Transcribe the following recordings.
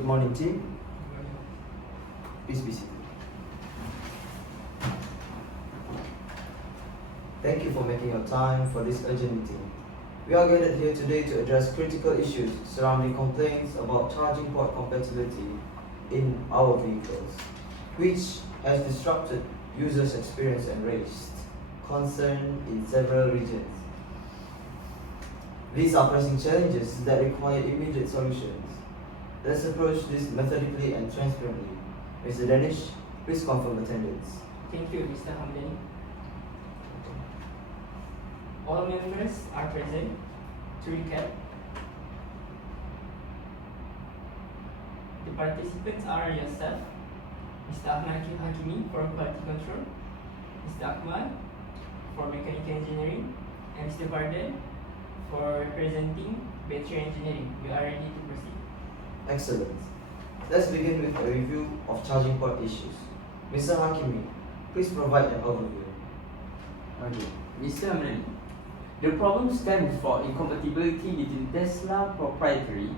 Good morning, team. Please be seated. Thank you for making your time for this urgent meeting. We are gathered here today to address critical issues surrounding complaints about charging port compatibility in our vehicles, which has disrupted users' experience and raised concern in several regions. These are pressing challenges that require immediate solutions. Let's approach this methodically and transparently. Mr. Danish, please confirm attendance. Thank you, Mr. HAMDANI. All members are present. To recap, the participants are yourself, Mr. HAKIMI for Quality Control, Mr. AKMAL for Mechanical Engineering, and Mr. FARDAN for representing Battery Engineering. We are ready to proceed. Excellent. Let's begin with a review of charging port issues. Mr. HAKIMI, please provide an overview. Okay, Mr. HAMDANI. The problem stems from incompatibility between Tesla proprietary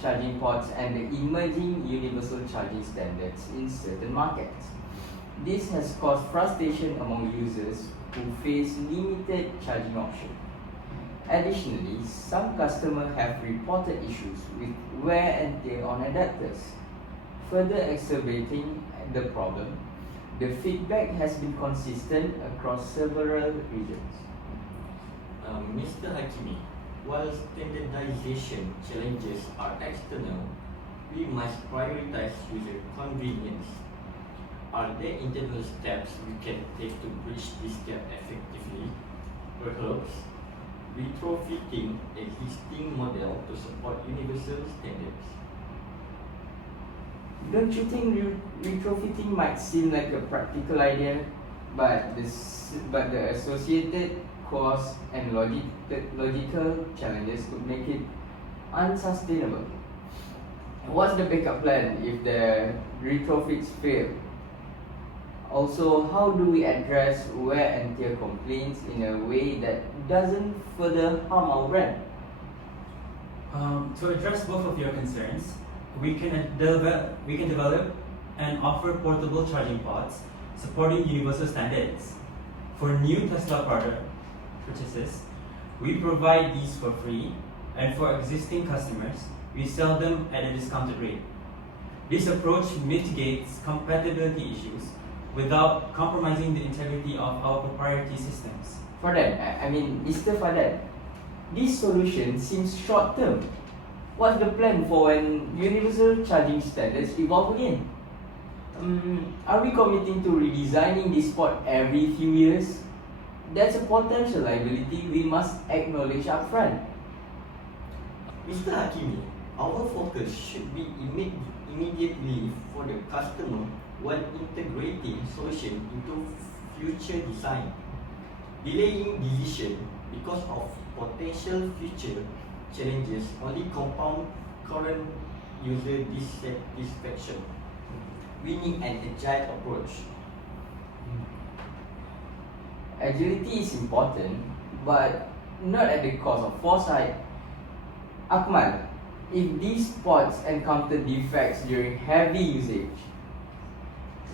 charging ports and the emerging universal charging standards in certain markets. This has caused frustration among users who face limited charging options. Additionally, some customers have reported issues with wear and tear on adapters. Further exacerbating the problem, the feedback has been consistent across several regions. Mr. HAKIMI, while standardization challenges are external, we must prioritize user convenience. Are there internal steps we can take to bridge this gap effectively? Perhaps retrofitting existing model to support universal standards. Don't you think retrofitting might seem like a practical idea, but the associated costs and logical challenges could make it unsustainable? What's the backup plan if the retrofits fail? Also, how do we address wear and tear complaints in a way that doesn't further harm our brand? To address both of your concerns, we can develop and offer portable charging pods supporting universal standards. For new Tesla product purchases, we provide these for free, and for existing customers, we sell them at a discounted rate. This approach mitigates compatibility issues without compromising the integrity of our proprietary systems. Mr. FARDAN, this solution seems short-term. What's the plan for when universal charging standards evolve again? Are we committing to redesigning this port every few years? That's a potential liability we must acknowledge upfront. Mr. HAKIMI, our focus should be immediately for the customer while integrating solution into future design. Delaying decision because of potential future challenges only compound current user dissatisfaction. We need an agile approach. Agility is important, but not at the cost of foresight. AKMAL, if these pods encounter defects during heavy usage,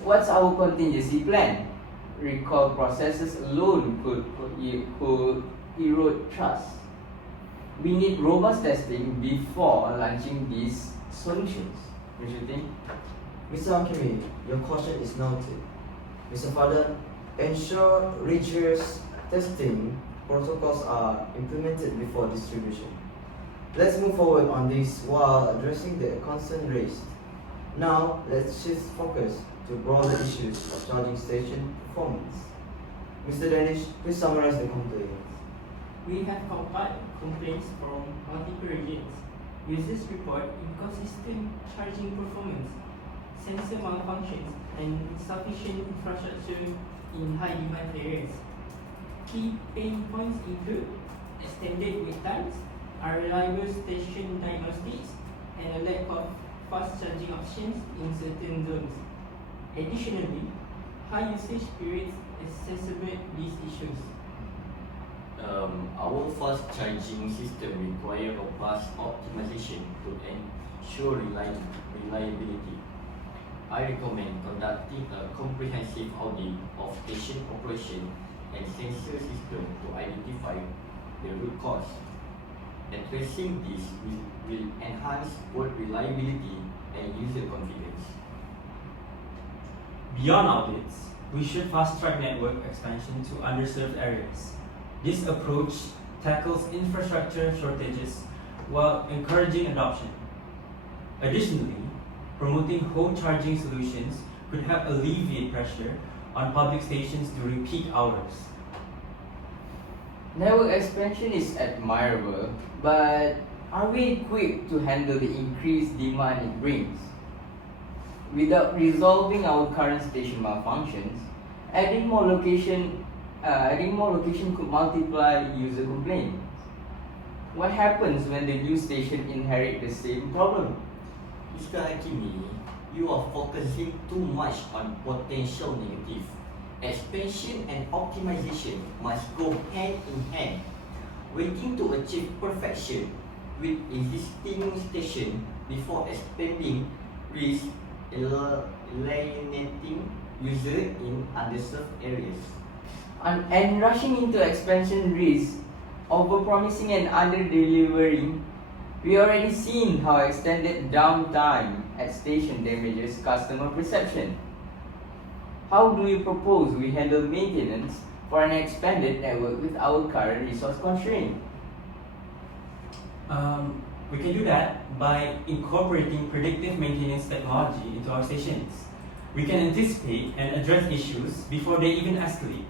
what's our contingency plan? Recall processes alone could erode trust. We need robust testing before launching these solutions. What do you think? Mr. HAKIMI, your caution is noted. Mr. FARDAN, ensure rigorous testing protocols are implemented before distribution. Let's move forward on this while addressing the concern raised. Now, let's shift focus to broader issues of charging station performance. Mr. Danish, please summarize the complaints. We have compiled complaints from multiple regions. Users report inconsistent charging performance, sensor malfunctions, and insufficient infrastructure in high demand areas. Key pain points include extended wait times, unreliable station diagnostics, and a lack of fast charging options in certain zones. Additionally, high usage periods exacerbate these issues. Our fast charging system requires robust optimization to show reliability. I recommend conducting a comprehensive audit of station operation and sensor system to identify the root cause. Addressing this will enhance both reliability and user confidence. Beyond audits, we should fast-track network expansion to underserved areas. This approach tackles infrastructure shortages while encouraging adoption. Additionally, promoting home charging solutions could help alleviate pressure on public stations during peak hours. Network expansion is admirable, but are we equipped to handle the increased demand it brings? Without resolving our current station malfunctions, adding more location could multiply user complaints. What happens when the new station inherit the same problem? Mr. Hakimi, you are focusing too much on potential negative. Expansion and optimization must go hand in hand. Waiting to achieve perfection with existing station before expanding risks alienating users in underserved areas. And rushing into expansion risks overpromising and under-delivering. We already seen how extended downtime at station damages customer perception. How do you propose we handle maintenance for an expanded network with our current resource constraint? We can do that by incorporating predictive maintenance technology into our stations. We can anticipate and address issues before they even escalate.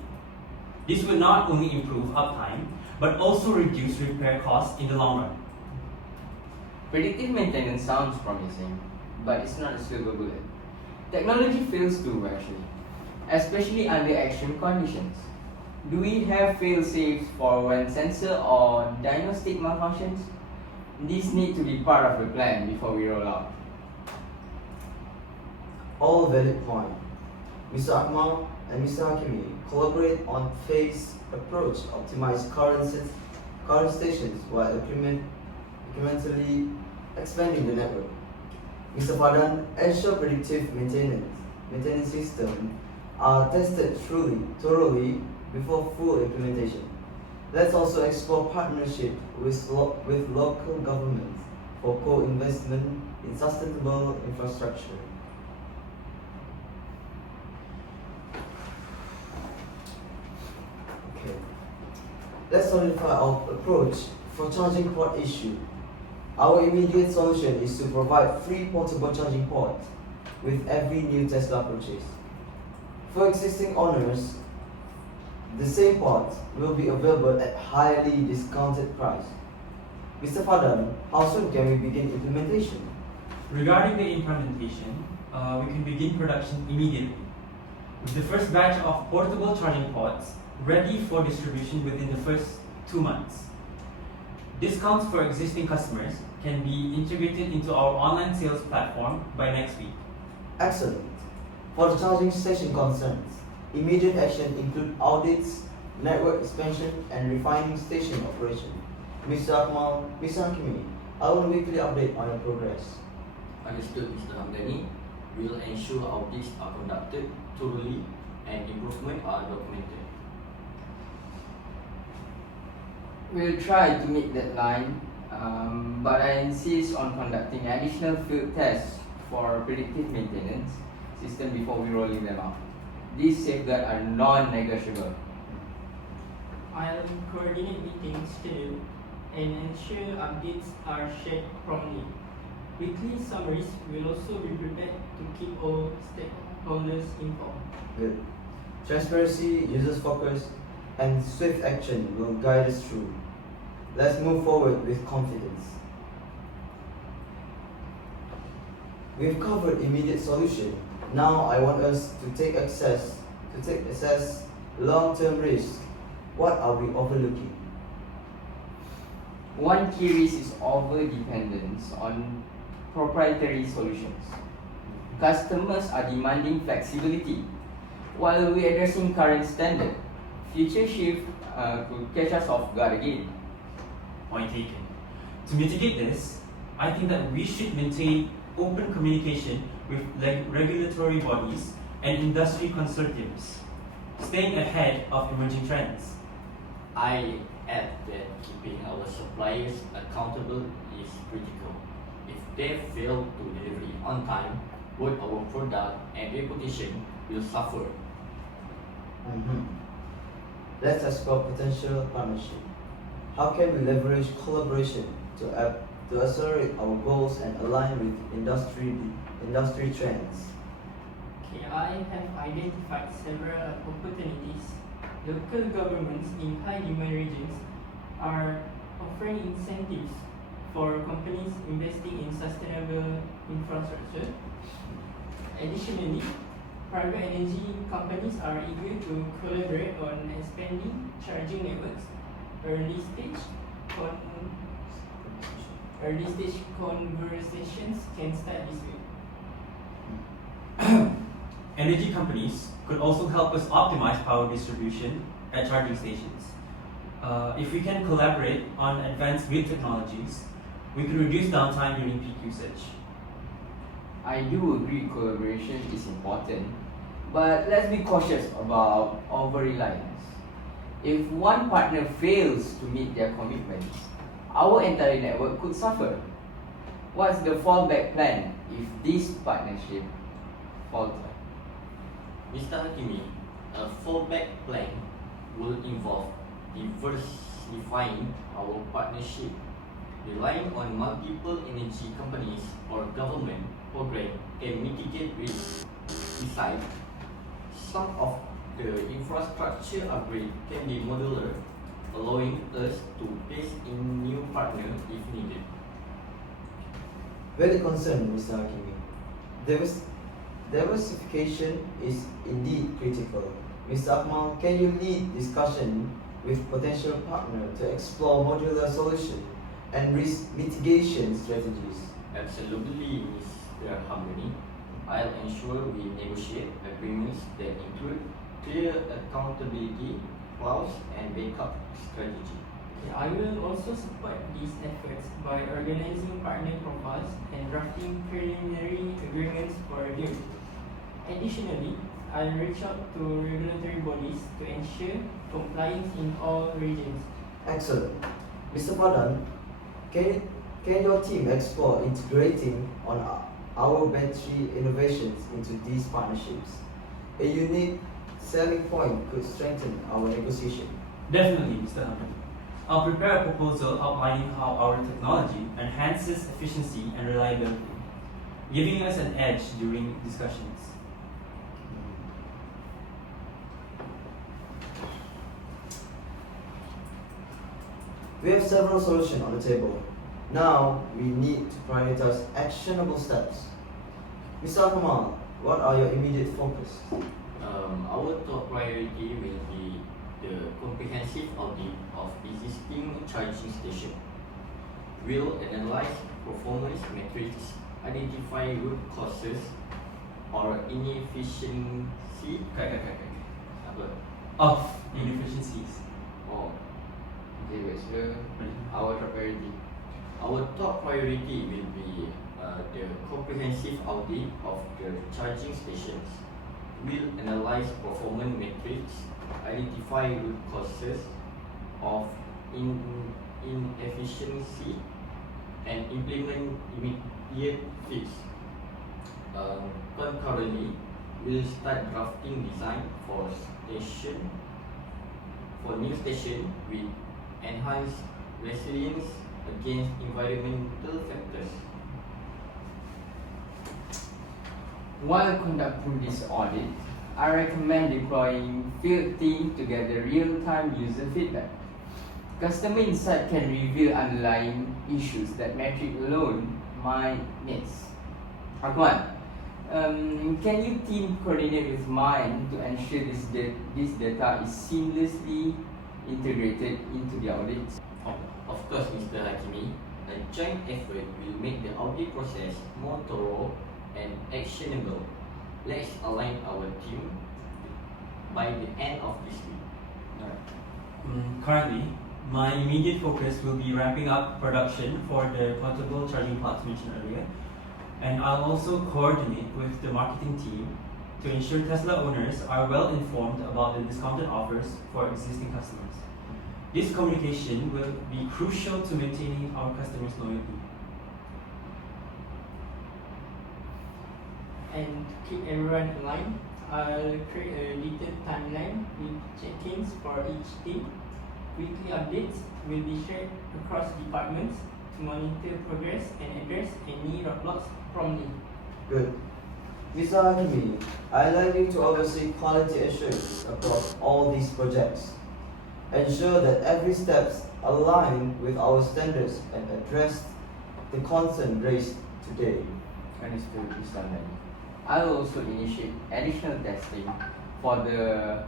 This will not only improve uptime, but also reduce repair costs in the long run. Predictive maintenance sounds promising, but it's not a silver bullet. Technology fails too, actually, especially under extreme conditions. Do we have fail-safes for when sensor or diagnostic malfunctions? These need to be part of the plan before we roll out. All valid point. Mr. AKMAL and Mr. Hakimi collaborate on phased approach, optimize current stations while incrementally expanding the network. Mr. FARDAN ensure predictive maintenance systems are tested thoroughly before full implementation. Let's also explore partnership with local governments for co-investment in sustainable infrastructure. Okay. Let's solidify our approach for charging port issue. Our immediate solution is to provide free portable charging ports with every new Tesla purchase. For existing owners, the same port will be available at highly discounted price. Mr. FARDAN, how soon can we begin implementation? Regarding the implementation, we can begin production immediately, with the first batch of portable charging ports ready for distribution within the first 2 months. Discounts for existing customers can be integrated into our online sales platform by next week. Excellent. For the charging station concerns, immediate action include audits, network expansion, and refining station operation. Mr. AKMAL, Mr. Hakimi, I will weekly update on your progress. Understood, Mr. Hamdani. We will ensure audits are conducted thoroughly and improvements are documented. We'll try to meet that line, but I insist on conducting additional field tests for predictive maintenance system before we rolling them out. These safeguards are non-negotiable. I'll coordinate meetings schedule and ensure updates are shared promptly. Weekly summaries will also be prepared to keep all stakeholders informed. Good. Transparency, users focus, and swift action will guide us through. Let's move forward with confidence. We've covered immediate solution. Now I want us to assess long-term risks. What are we overlooking? One key risk is over-dependence on proprietary solutions. Customers are demanding flexibility, while we are addressing current standard. Future shift could catch us off guard again. Point taken. To mitigate this, I think that we should maintain open communication with regulatory bodies and industry consortiums, staying ahead of emerging trends. I add that keeping our suppliers accountable is critical. If they fail to deliver on time, both our product and reputation will suffer. Let's explore potential partnership. How can we leverage collaboration to accelerate our goals and align with industry trends? Okay, I have identified several opportunities. Local governments in high demand regions are offering incentives for companies investing in sustainable infrastructure. Additionally, private energy companies are eager to collaborate on expanding charging networks. Early stage conversations can start this way. Energy companies could also help us optimize power distribution at charging stations. If we can collaborate on advanced grid technologies, we could reduce downtime during peak usage. I do agree collaboration is important, but let's be cautious about over-reliance. If one partner fails to meet their commitments, our entire network could suffer. What's the fallback plan if this partnership falters? Mr. Hakimi, a fallback plan will involve diversifying our partnership. Relying on multiple energy companies or government programs can mitigate risk. Besides, some of the infrastructure upgrade can be modular, allowing us to phase in new partners if needed. Very concerned, Mr. Hakimi. Diversification is indeed critical. Mr. AKMAL, can you lead discussion with potential partners to explore modular solutions and risk mitigation strategies? Absolutely, Mr. HAMDANI. I'll ensure we negotiate agreements that include clear accountability clause and backup strategy. I will also support these efforts by organizing partner profiles and drafting preliminary agreements for review. Additionally, I'll reach out to regulatory bodies to ensure compliance in all regions. Excellent. Mr. FARDAN, can your team explore integrating on our battery innovations into these partnerships? A unique selling point could strengthen our negotiation. Definitely, Mr. Hamdan. I'll prepare a proposal outlining how our technology enhances efficiency and reliability, giving us an edge during discussions. We have several solutions on the table. Now we need to prioritize actionable steps. Mr. AKMAL, what are your immediate focus? Our top priority will be the comprehensive audit of existing charging stations. We'll analyze performance metrics, identify root causes or inefficiency. Apa? Of inefficiencies. Oh, Okay, wait, so our top priority. our top priority will be the comprehensive audit of the charging stations. We'll analyze performance metrics, identify root causes of inefficiency, and implement immediate fix. Concurrently, we'll start drafting design for new station with enhanced resilience against environmental factors. While conducting this audit, I recommend deploying field team to gather real-time user feedback. Customer insight can reveal underlying issues that metric alone might miss. Akmal, can you team coordinate with mine to ensure this data is seamlessly integrated into the audit? Of course, Mr. Hakimi, a joint effort will make the audit process more thorough and actionable. Let's align our team by the end of this week. Currently, My immediate focus will be ramping up production for the portable charging pods mentioned earlier, and I'll also coordinate with the marketing team to ensure Tesla owners are well informed about the discounted offers for existing customers. This communication will be crucial to maintaining our customers' loyalty. And to keep everyone aligned, I'll create a detailed timeline with check-ins for each team. Weekly updates will be shared across departments to monitor progress and address any roadblocks promptly. Good. Mr. Hakimi, I'd like you to oversee quality assurance across all these projects. Ensure that every step aligns with our standards and address the concern raised today. Understood, Mr. Hamdani. I'll also initiate additional testing for the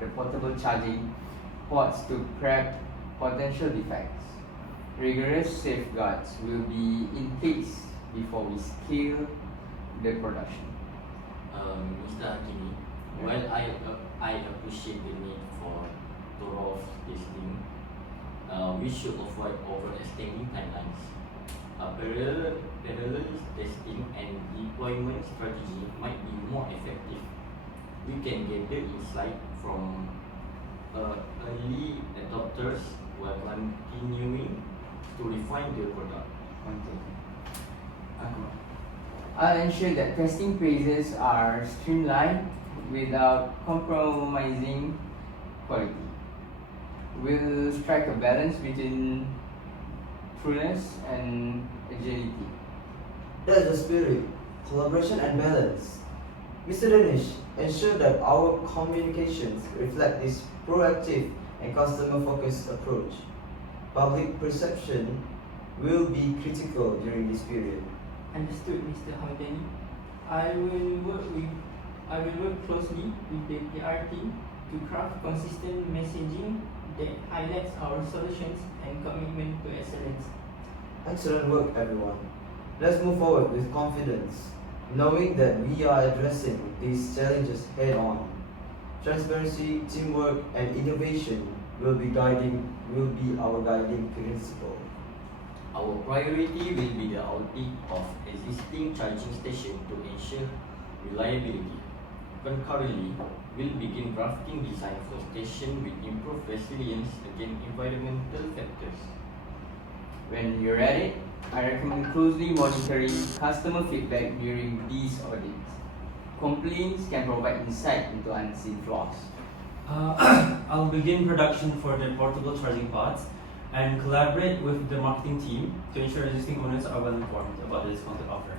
the portable charging ports to prep potential defects. Rigorous safeguards will be in place before we scale the production. Mr. Hakimi, while I appreciate the need for thorough testing, we should avoid overextending timelines. Parallel testing and deployment strategy might be more effective. We can gather insight from early adopters while continuing to refine the product. I'll ensure that testing phases are streamlined without compromising quality. We'll strike a balance between trueness and agility. That's the spirit, collaboration and balance. Mr. Danish, ensure that our communications reflect this proactive and customer-focused approach. Public perception will be critical during this period. Understood, Mr. Hamdani. I will work closely with the PR team to craft consistent messaging that highlights our solutions and commitment to excellence. Excellent work, everyone. Let's move forward with confidence, knowing that we are addressing these challenges head-on. Transparency, teamwork, and innovation will be our guiding principle. Our priority will be the audit of existing charging stations to ensure reliability. Concurrently, we'll begin drafting design for stations with improved resilience against environmental factors. When you're ready, I recommend closely monitoring customer feedback during these audits. Complaints can provide insight into unseen flaws. I'll begin production for the portable charging pods and collaborate with the marketing team to ensure existing owners are well informed about the discounted offer.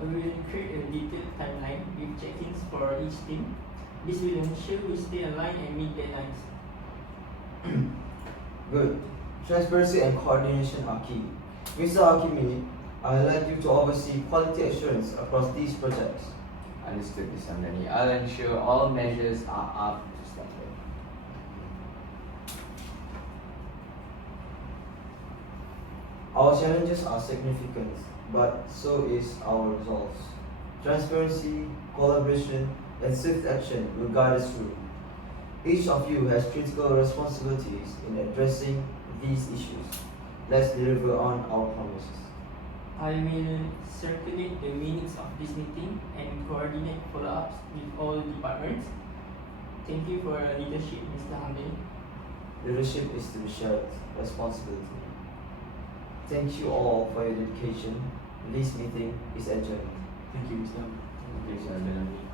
I will create a detailed timeline with check-ins for each team. This will ensure we stay aligned and meet deadlines. Good. Transparency and coordination are key. Mr. Hakimi, I'd like you to oversee quality assurance across these projects. Understood, Mr. Hamdani. I'll ensure all measures are up to standard. Our challenges are significant, but so is our resolve. Transparency, collaboration, and swift action will guide us through. Each of you has critical responsibilities in addressing these issues. Let's deliver on our promises. I will circulate the minutes of this meeting and coordinate follow-ups with all departments. Thank you for your leadership, Mr. Hamdani. Leadership is to be shared responsibility. Thank you all for your dedication. This meeting is adjourned. Thank you, Mr. Hamdani. Thank you, Mr. Hamdani.